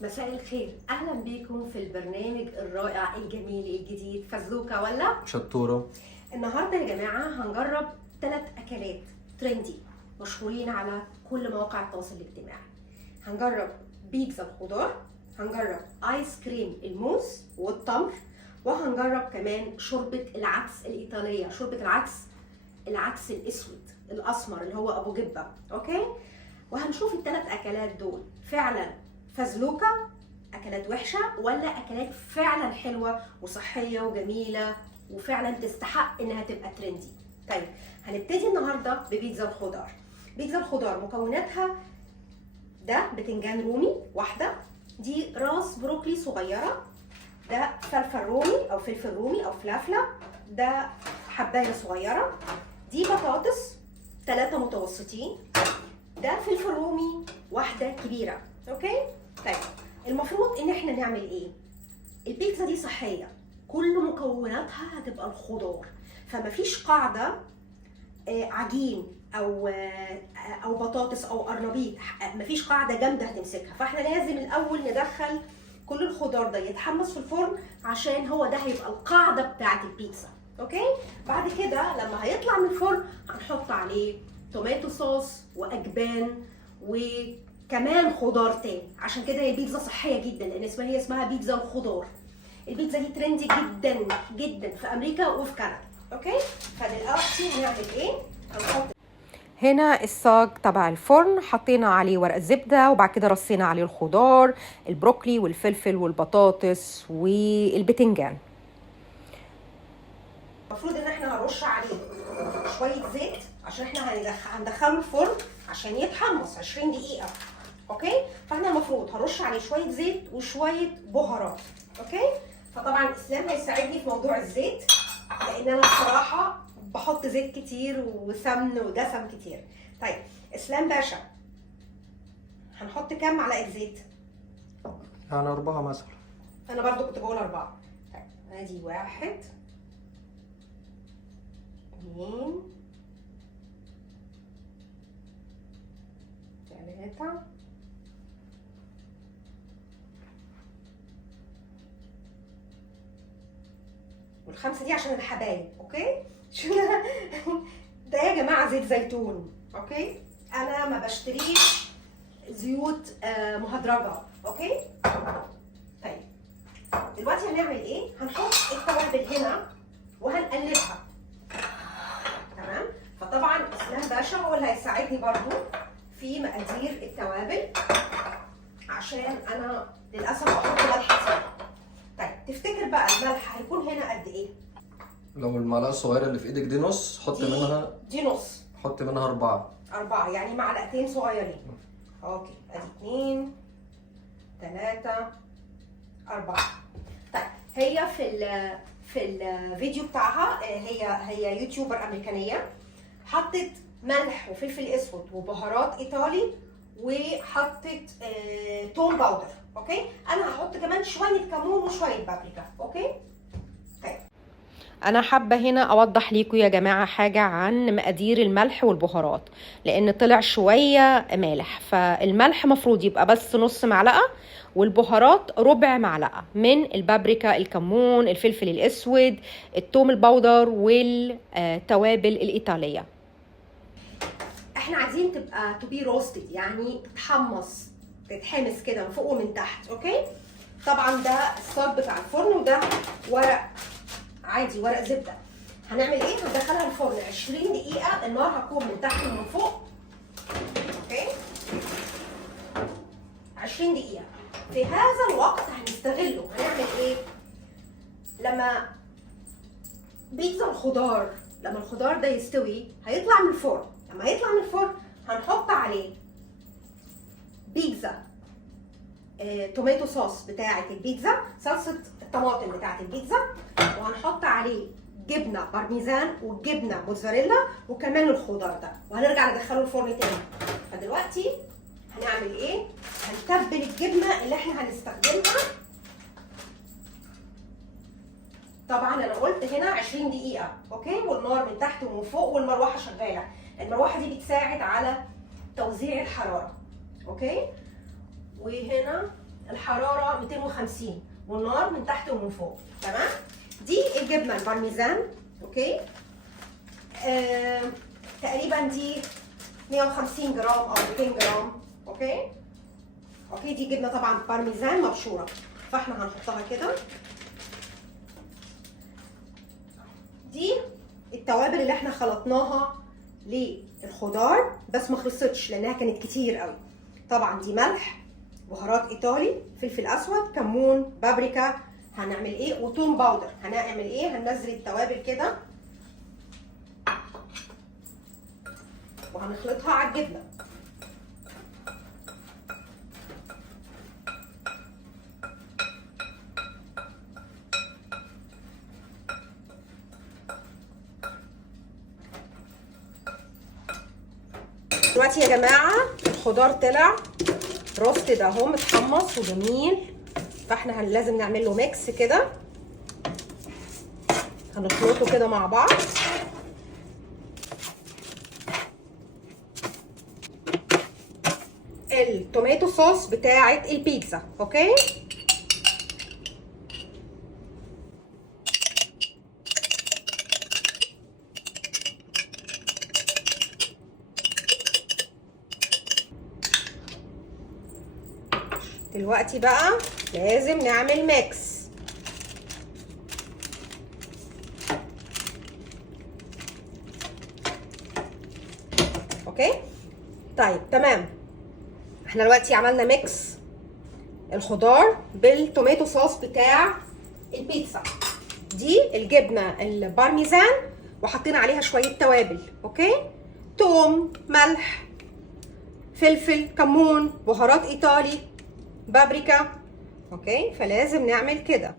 مساء الخير، اهلا بيكم في البرنامج الرائع الجميل الجديد فزلوكه ولا شطورة. النهارده يا جماعه هنجرب 3 اكلات ترندي مشهورين على كل مواقع التواصل الاجتماعي. هنجرب بيتزا الخضار، هنجرب ايس كريم الموز والتمر، وهنجرب كمان شوربه العدس الايطاليه، شوربه العدس الاسود الاسمر اللي هو ابو جبه. اوكي، وهنشوف ال3 اكلات دول فعلا فزلوكه، اكلات وحشه، ولا اكلات فعلا حلوه وصحيه وجميله وفعلا تستحق انها تبقى ترندي. طيب هنبتدي النهارده ببيتزا الخضار. بيتزا الخضار مكوناتها ده بتنجان رومي واحده، دي راس بروكلي صغيره، ده فلفل رومي او فلفل رومي او فلافله، ده حبايه صغيره، دي بطاطس 3 متوسطين، ده فلفل رومي واحده كبيره. اوكي، طيب المفروض ان احنا نعمل ايه؟ البيتزا دي صحيه، كل مكوناتها هتبقى الخضار، فمفيش قاعده عجين او بطاطس او قرنبيط، مفيش قاعده جامده هتمسكها، فاحنا لازم الاول ندخل كل الخضار ده يتحمص في الفرن عشان هو ده هيبقى القاعده بتاعه البيتزا. اوكي، بعد كده لما هيطلع من الفرن هنحط عليه توماتو صوص واجبان وكمان خضار تاني، عشان كده هي بيتزا صحيه جدا لان اسمها بيتزا الخضار. البيتزا دي ترندي جدا جدا في امريكا وفي كندا. اوكي، فدلوقتي هنعمل ايه؟ هنحط هنا الصاج تبع الفرن، حطينا عليه ورق زبدة وبعد كده رصينا عليه الخضار، البروكلي والفلفل والبطاطس والبتنجان. المفروض ان احنا هنرش عليه شويه زيت عشان احنا هندخله الفرن عشان يتحمص 20 دقيقه. اوكي، فاحنا المفروض هنرش عليه شويه زيت وشويه بهارات. اوكي، فطبعا اسلام هيساعدني في موضوع الزيت لان انا بصراحه بحط زيت كتير وسمن ودسم كتير. طيب اسلام باشا، هنحط كام معلقه زيت؟ يعني 4 مثلا. انا برضو كنت بقول 4. طيب ادي 1 2 3 والخمسه دي عشان الحبايب. اوكي، شو ده يا جماعه؟ زيت زيتون. اوكي، انا ما بشتريش زيوت مهدرجه. اوكي، طيب دلوقتي هنعمل ايه؟ هنحط التوابل هنا وهنقلبها. تمام، فطبعا اسلام باشا هو اللي هيساعدني برضو في مقادير التوابل عشان انا للاسف بحط ملح كتير. طيب تفتكر بقى الملح هيكون هنا قد ايه؟ لو المعلقة الصغيرة اللي في ايدك دي نص، حط منها دي نص، حط منها 4 يعني معلقتين صغيرين. اوكي، ادي 2 3 4. طيب هي في الفيديو بتاعها هي يوتيوبر امريكانيه، حطت ملح وفلفل اسود وبهارات ايطالي وحطت توم باودر. اوكي، انا هحط كمان شويه كمون وشويه بابريكا. اوكي، طيب انا حابة هنا اوضح ليكم يا جماعة حاجة عن مقادير الملح والبهارات، لان طلع شوية مالح، فالملح مفروض يبقى بس نص معلقة، والبهارات ربع معلقة من البابريكا، الكمون، الفلفل الاسود، الثوم البودر والتوابل الايطالية. احنا عايزين تبقى تو بي روستد، يعني تتحمس كده من فوق ومن تحت. اوكي، طبعا ده الصاج بتاع الفرن وده ورق عادي، ورق زبده. هنعمل ايه؟ هندخلها الفرن 20 دقيقه، النار هتكون من تحت ومن فوق. اوكي، 20 دقيقه. في هذا الوقت هنستغله، هنعمل ايه؟ لما بيتزا الخضار، لما الخضار ده يستوي هيطلع من الفرن، لما يطلع من الفرن هنحط عليه بيتزا توماتو صوص بتاعه البيتزا، صلصه الطماطم بتاعه البيتزا، وهنحط عليه جبنه بارميزان وجبنه موتزاريلا وكمان الخضار ده، وهنرجع ندخله الفرن تاني. فدلوقتي هنعمل ايه؟ هنتبل الجبنه اللي احنا هنستخدمها. طبعا انا قلت هنا 20 دقيقه. اوكي، والنار من تحت ومن فوق والمروحه شغاله، المروحه دي بتساعد على توزيع الحراره. اوكي، وهنا الحراره 250 والنار من تحت ومن فوق. تمام. دي الجبنه البارميزان. اوكي. تقريبا دي 150 جرام او 200 جرام. اوكي. دي جبنه طبعا بارميزان مبشوره، فاحنا هنحطها كده. دي التوابل اللي احنا خلطناها للخضار بس ما خلصتش لانها كانت كتير قوي. طبعا دي ملح، بهارات ايطالي، فلفل اسود، كمون، بابريكا. هنعمل ايه؟ وتوم باودر. هنعمل ايه؟ هننزل التوابل كده وهنخلطها على الجبنه. دلوقتي يا جماعه الخضار طلع روستد اهو، متحمص وجميل، فاحنا لازم نعمل له ميكس كده. هنخلطه كده مع بعض. التوماتو صوص بتاعه البيتزا. اوكي. دلوقتي بقى لازم نعمل ميكس. اوكي. طيب تمام، احنا دلوقتي عملنا ميكس الخضار بالتوماتو صوص بتاع البيتزا. دي الجبنه البارميزان وحطينا عليها شويه توابل. اوكي. توم، ملح، فلفل، كمون، بهارات ايطالي، بابريكا. اوكي. فلازم نعمل كده.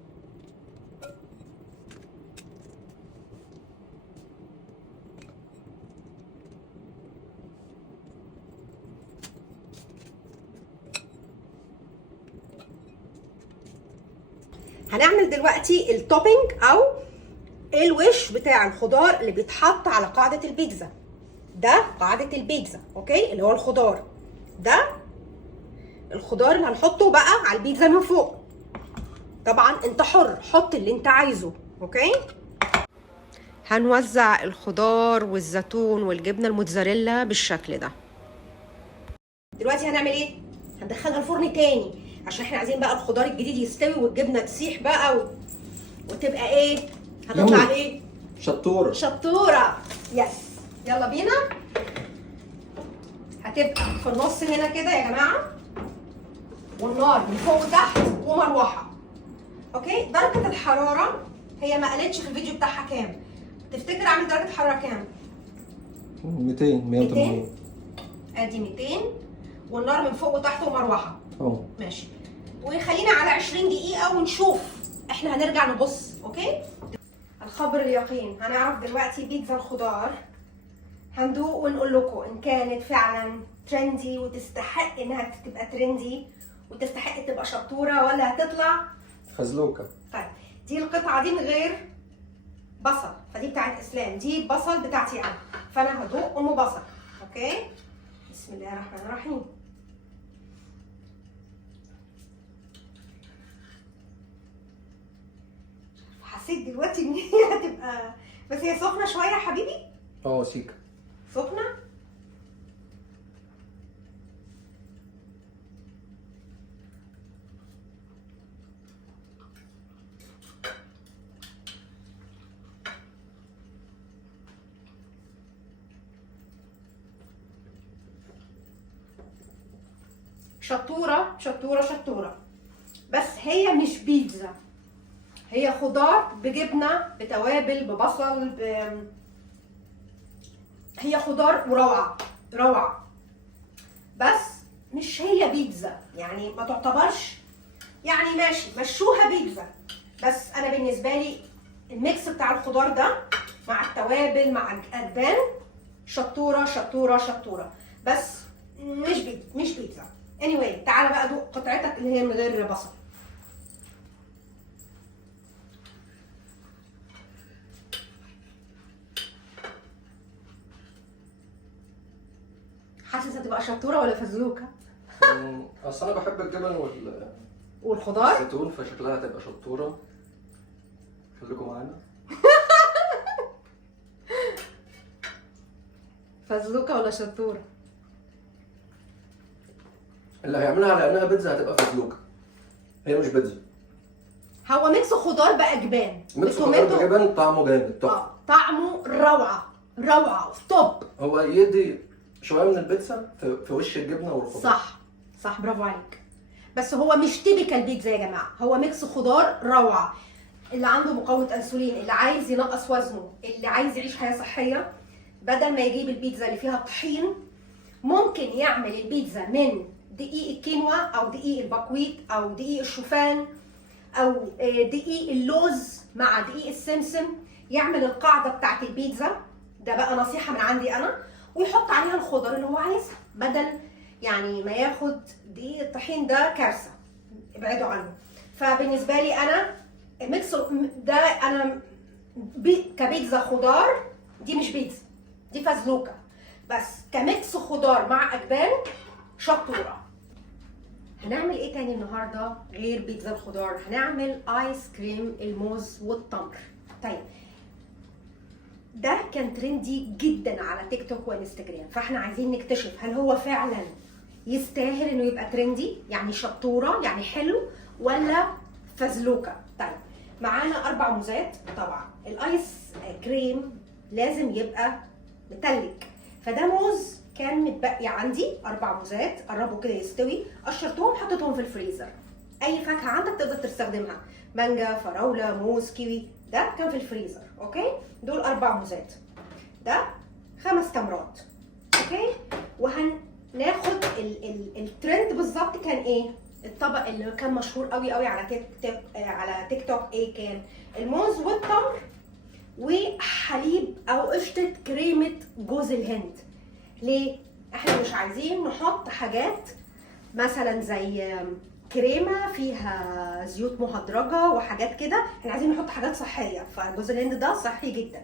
هنعمل دلوقتي التوبينج او الوش بتاع الخضار اللي بيتحط على قاعدة البيتزا. ده قاعدة البيتزا. اوكي. اللي هو الخضار ده، الخضار اللي هنحطه بقى على البيتزا من فوق. طبعا انت حر، حط اللي انت عايزه. اوكي. هنوزع الخضار والزيتون والجبنه الموتزاريلا بالشكل ده. دلوقتي هنعمل ايه؟ هندخلها الفرن تاني عشان احنا عايزين بقى الخضار الجديد يستوي والجبنه تسيح بقى وتبقى ايه؟ هتطلع يلا. ايه؟ شطورة. شطوره. يس. يلا بينا. هتبقى في النص هنا كده يا جماعه، والنار من فوق وتحت ومروحه. اوكي. درجه الحراره هي ما قالتش في الفيديو بتاعها كام. تفتكر اعمل درجه حراره كام؟ 200 180. ادي 200 والنار من فوق وتحت ومروحه. ماشي. وخلينا على 20 دقيقه ونشوف. احنا هنرجع نبص. اوكي. الخبر اليقين. هنعرف دلوقتي بيتزا الخضار، هندوق ونقول لكم ان كانت فعلا ترندي وتستحق انها تبقى ترندي وتستحق تبقى شطوره، ولا هتطلع فزلوكة. طيب دي القطعه دي من غير بصل، فدي بتاعت اسلام، دي بصل بتاعتي انا، فانا هدوق ام بصل. اوكي. بسم الله الرحمن الرحيم. حسيت دلوقتي ان هي هتبقى، بس هي سخنه شويه يا حبيبي. سيكا. سخنه. شطوره شطوره شطوره، بس هي مش بيتزا، هي خضار بجبنه بتوابل ببصل هي خضار وروعه روعه، بس مش هي بيتزا. يعني ما تعتبرش، يعني ماشي مشوها بيتزا، بس انا بالنسبه لي الميكس بتاع الخضار ده مع التوابل مع الألبان شطوره شطوره شطوره، بس مش بيتزا. anyway تعالى بقى دوق قطعتك اللي هي من غير بصل. حاسس هتبقى شطوره ولا فزلوكه؟ اصل انا بحب الجبن والخضار زيتون، فشكلها هتبقى شطوره. خليكم معانا. فزلوكه ولا شطوره؟ اللي هيعملها على انها بيتزا هتبقى فزلوكه، هي مش بيتزا. هو ميكس خضار باجبان ميكس خضار بجبن، طعمه جامد تحفه. طعمه روعه روعه توب. هو يدي شويه من البيتزا في وش الجبنه والخضار. صح برافو عليك. بس هو مش تيبيكال بيتزا يا جماعه، هو ميكس خضار روعه. اللي عنده مقاومه انسولين، اللي عايز ينقص وزنه، اللي عايز يعيش حياه صحيه، بدل ما يجيب البيتزا اللي فيها طحين ممكن يعمل البيتزا من دقيق الكينوا او دقيق البكويت او دقيق الشوفان او دقيق اللوز مع دقيق السمسم، يعمل القاعده بتاعت البيتزا. ده بقى نصيحه من عندي انا، ويحط عليها الخضار اللي هو عايزها، بدل يعني ما ياخد دقيق الطحين. ده كارثه، ابعدوا عنه. فبالنسبه لي انا ميكس ده، انا كبيتزا خضار دي مش بيتزا، دي فازلوكا، بس كميكس خضار مع اجبان شطوره. هنعمل ايه تاني النهارده غير بيتزا الخضار؟ هنعمل ايس كريم الموز والتمر. طيب ده كان ترندي جدا على تيك توك وانستجرام، فاحنا عايزين نكتشف هل هو فعلا يستاهل انه يبقى ترندي، يعني شطوره يعني حلو، ولا فزلوكه. طيب معانا 4 موزات. طبعا الايس كريم لازم يبقى متلج، فده موز كان متبقي عندي 4 موزات، قربوا كده يستوي، قشرتهم حطيتهم في الفريزر. اي فاكهه عندك تقدر تستخدمها، مانجا، فراوله، موز، كيوي، ده كان في الفريزر. اوكي، دول 4 موزات، ده 5 تمرات. اوكي، وهناخد الترند بالظبط كان ايه. الطبق اللي كان مشهور قوي على تيك توك ايه كان؟ الموز والتمر وحليب او قشطه كريمه جوز الهند. ليه؟ احنا مش عايزين نحط حاجات مثلا زي كريمه فيها زيوت مهدرجه وحاجات كده، احنا عايزين نحط حاجات صحيه، فجوز الهند ده صحي جدا.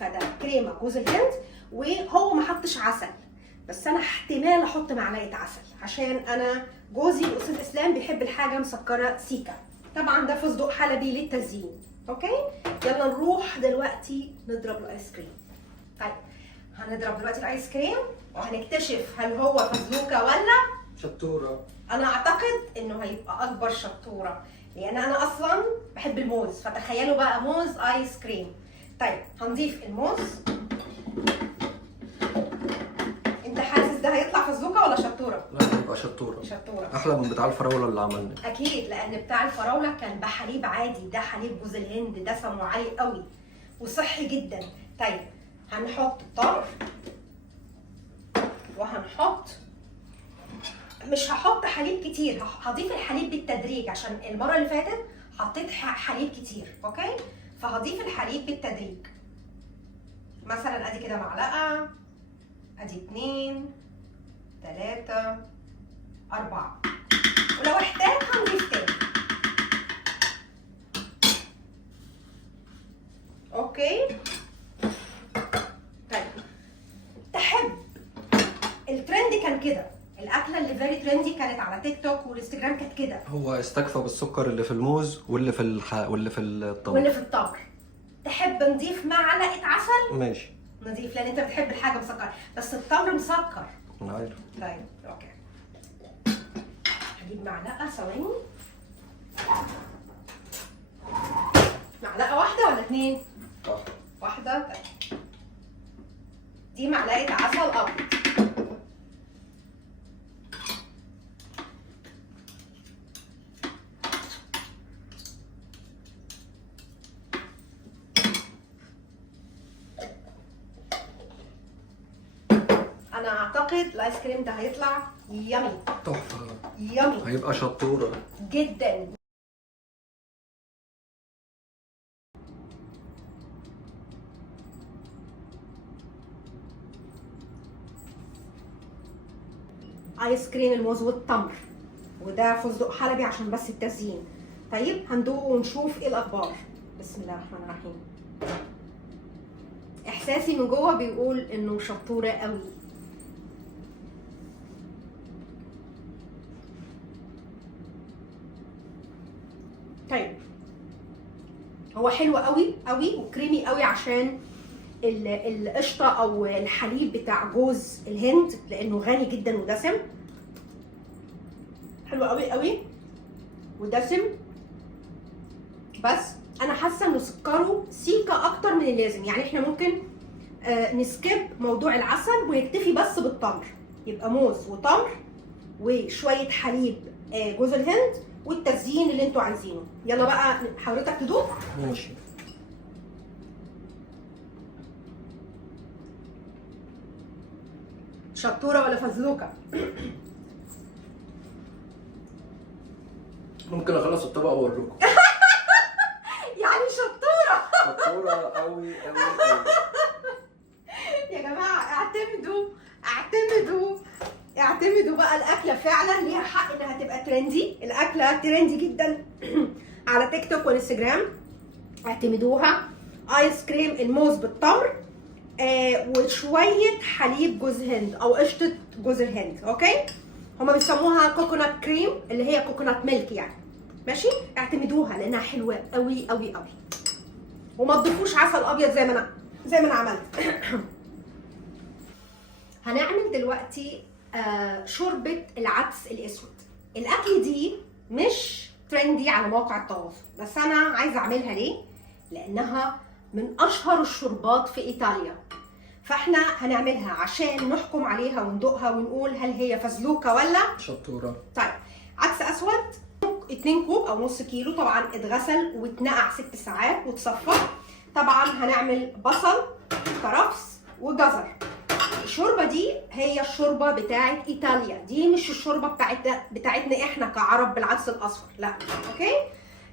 فده كريمه جوز الهند، وهو ما حطش عسل، بس انا احتمال احط معلقه عسل عشان انا جوزي الاستاذ اسلام بيحب الحاجه مسكره سيكا. طبعا ده فستق حلبي للتزيين. اوكي، يلا نروح دلوقتي نضرب الايس كريم. طيب هنضرب دلوقتي الايس كريم وهنكتشف هل هو فزلوكه ولا شطوره. انا اعتقد انه هيبقى اكبر شطوره، لان انا اصلا بحب الموز، فتخيلوا بقى موز ايس كريم. طيب هنضيف الموز. انت حاسس ده هيطلع فزلوكه ولا شطوره؟ لا، هيبقى شطوره. شطوره احلى من بتاع الفراوله اللي عملناه. اكيد، لان بتاع الفراوله كان بحليب عادي، ده حليب جوز الهند دسمه عالي قوي وصحي جدا. طيب هنحط التمر وهنحط، مش هحط حليب كتير، هضيف الحليب بالتدريج عشان المره اللي فاتت حطيت حليب كتير. اوكي، فهضيف الحليب بالتدريج. مثلا ادي كده معلقه، ادي 2 3 4، ولو احتاج هنضيف تاني. اوكي، طيب تحب الترند كان كده، الاكله اللي فيري ترندي كانت على تيك توك والانستجرام كانت كده. هو استكفى بالسكر اللي في الموز واللي في التمر واللي في التمر. تحب نضيف معلقه عسل؟ ماشي نضيف، لان انت بتحب الحاجه مسكره، بس التمر مسكر. انا عارف. طيب اوكي، هجيب معلقه، ثواني، معلقه واحده ولا 2؟ واحده. طيب دي معلقه عسل ابيض. انا اعتقد الايس كريم ده هيطلع يامي تحفه، يامي هيبقى شطوره جدا. ايس كريم الموز والتمر، وده فستق حلبي عشان بس التزيين. طيب هندوق ونشوف ايه الاخبار. بسم الله الرحمن الرحيم. احساسي من جوه بيقول انه شطوره قوي. طيب هو حلو قوي قوي وكريمي قوي عشان القشطه او الحليب بتاع جوز الهند، لانه غني جدا ودسم. حلو قوي قوي ودسم، بس انا حاسه انه سكره سيكه اكتر من اللازم. يعني احنا ممكن نسكيب موضوع العسل ونكتفي بس بالتمر، يبقى موز وتمر وشويه حليب جوز الهند والتزيين اللي انتوا عايزينه. يلا بقى حضرتك تدوق. ماشي. شطوره ولا فزلوكه؟ ممكن اخلص الطبق واوريكم. يعني شطوره. شطوره قوي قوي قوي. يا جماعه اعتمدوا بقى. الاكله فعلا ليها حق انها تبقى ترندي، الاكله ترندي جدا على تيك توك وانستجرام. اعتمدوها. ايس كريم الموز بالتمر وشويه حليب جوز هند او قشطه جوز الهند. اوكي، هما بيسموها كوكونات كريم اللي هي كوكونات ميلك يعني. ماشي، اعتمدوها لانها حلوه قوي قوي قوي. وما تضيفوش عسل ابيض زي ما انا عملت. هنعمل دلوقتي شوربه العدس الاسود. الاكل دي مش ترندي على مواقع التواصل، بس انا عايزه اعملها ليه؟ لانها من اشهر الشوربات في ايطاليا. فاحنا هنعملها عشان نحكم عليها وندوقها ونقول هل هي فزلوكه ولا شطوره. طيب، عدس اسود 2 كوب او نص كيلو، طبعا اتغسل واتنقع 6 ساعات وتصفى. طبعا هنعمل بصل كرفس وجزر. الشوربه دي هي الشوربه بتاعت ايطاليا، دي مش الشوربه بتاعتنا احنا كعرب بالعدس الاصفر، لا. اوكي،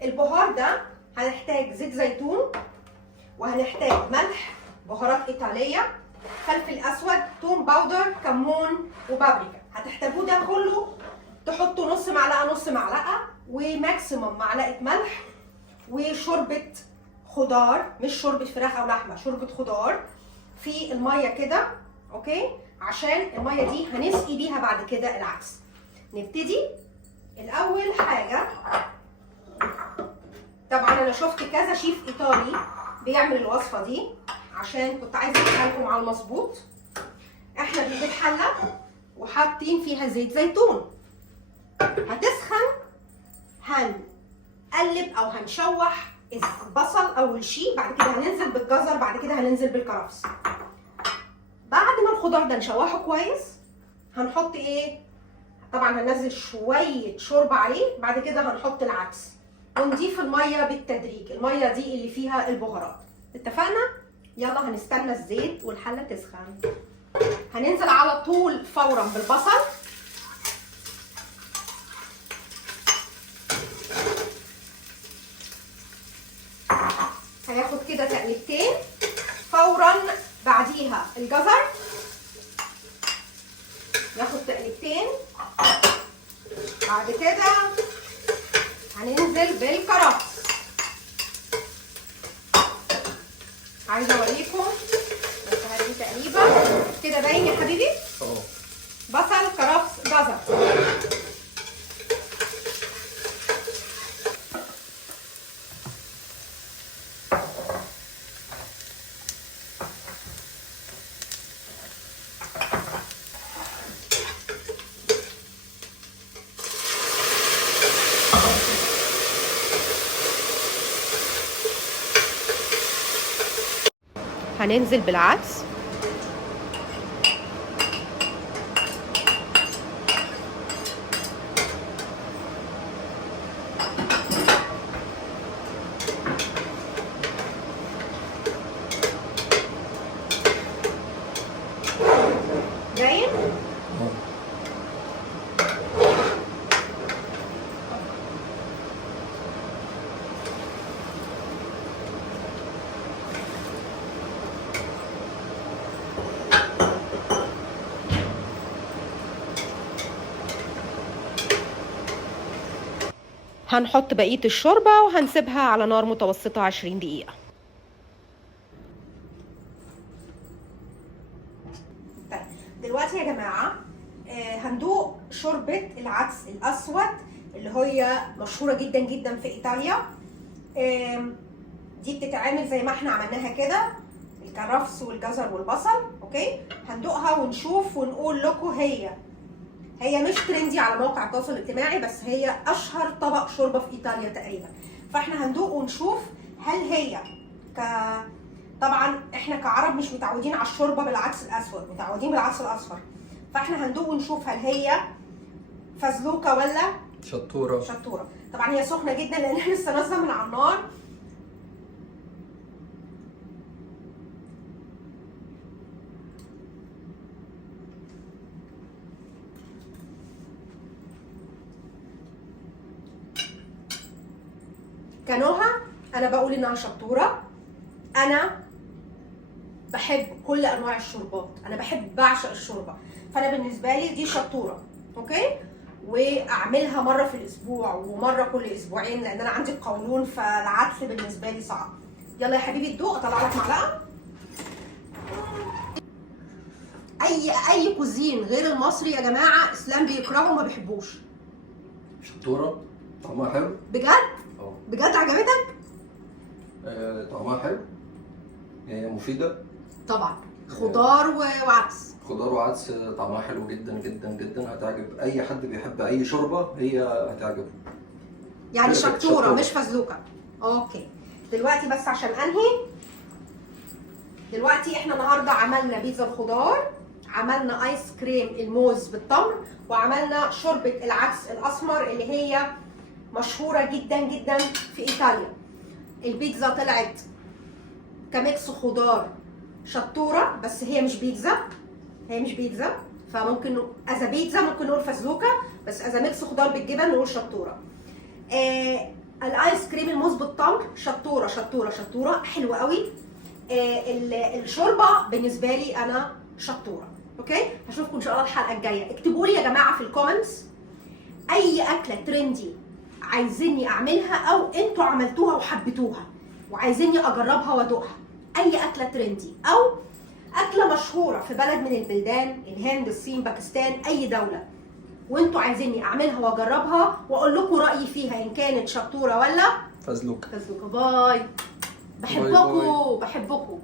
البهار ده هنحتاج زيت زيتون، وهنحتاج ملح، بهارات ايطاليه، فلفل اسود، توم باودر، كمون وبابريكا. هتحتاجوه ده كله، تحطوا نص معلقه وماكسيموم معلقه ملح، وشوربه خضار، مش شوربه فراخ او لحمه، شوربه خضار في الميه كده. اوكي، عشان الميه دي هنسقي بيها بعد كده العدس. نبتدي الاول حاجه. طبعا انا شفت كذا شيف ايطالي بيعمل الوصفه دي عشان كنت عايزه اقولها لكم على المظبوط. احنا بنجيب حله وحاطين فيها زيت زيتون، هتسخن، هنقلب او هنشوح البصل اول شيء، بعد كده هننزل بالجزر، بعد كده هننزل بالكرفس. بعد ما الخضار ده نشوحه كويس هنحط ايه؟ طبعا هننزل شويه شوربه عليه، بعد كده هنحط العدس ونضيف الميه بالتدريج. الميه دي اللي فيها البهارات. اتفقنا؟ يلا هنستنى الزيت والحله تسخن. هننزل على طول فورا بالبصل. هياخد كده تقليبتين. فورا بعديها الجزر ياخد تقليبتين. بعد كده هننزل بالكرفس. عايزه اوريكم بس هدي تقريبا كده باين يا حبيبي. بصل كرفس جزر. هننزل بالعدس. باين؟ هنحط بقية الشوربة وهنسيبها على نار متوسطة 20 دقيقة. طيب دلوقتي يا جماعة هندوق شوربة العدس الأسود اللي هي مشهوره جدا جدا في ايطاليا. دي بتتعمل زي ما احنا عملناها كده، الكرفس والجزر والبصل. اوكي، هندوقها ونشوف ونقول لكم هي مش ترندي على موقع التواصل الاجتماعي، بس هي اشهر طبق شوربه في ايطاليا تقريبا. فاحنا هندوق ونشوف هل هي طبعا احنا كعرب مش متعودين على الشوربه بالعدس الاسود، متعودين بالعدس الاصفر. فاحنا هندوق ونشوف هل هي فزلوكه ولا شطوره. طبعا هي سخنه جدا لان احنا لسه نازله من على النار. كنوها انا بقول انها شطوره. انا بحب كل انواع الشوربات، انا بعشق الشوربه، فانا بالنسبه لي دي شطوره. اوكي، واعملها مره في الاسبوع ومره كل اسبوعين لان انا عندي قولون، فالعدس بالنسبه لي صعب. يلا يا حبيبي تدوق، اطلع لك معلقه. اي كوزين غير المصري يا جماعه اسلام بيكرهه وما بيحبوش. شطوره طعمها حلو بجد؟ بجد عجبتك؟ طعمها حلو، مفيده طبعا. خضار وعدس. خضار وعدس، طعمها حلو جدا جدا جدا، هتعجب اي حد بيحب اي شوربه، هي هتعجبه. يعني شطوره مش فزلوكه. اوكي، دلوقتي بس عشان انهي، دلوقتي احنا النهارده عملنا بيتزا الخضار، عملنا ايس كريم الموز بالتمر، وعملنا شوربه العدس الاسمر اللي هي مشهوره جدا جدا في ايطاليا. البيتزا طلعت كميكس خضار شطوره، بس هي مش بيتزا، فممكن اذا بيتزا ممكن نقول فزلوكه، بس اذا ميكس خضار بالجبن نقول شطوره. الايس كريم الموز بالتمر شطوره حلوه قوي. الشوربه بالنسبه لي انا شطوره. اوكي، هشوفكم ان شاء الله الحلقه الجايه. اكتبوا لي يا جماعه في الكومنتس اي اكله ترندي عايزيني اعملها او انتوا عملتوها وحبيتوها وعايزيني اجربها وادوقها. اي اكله ترندي او اكله مشهوره في بلد من البلدان، الهند، الصين، باكستان، اي دوله، وانتوا عايزيني اعملها واجربها واقول لكم رايي فيها ان كانت شطوره ولا فزلوكه. باي. بحبكم.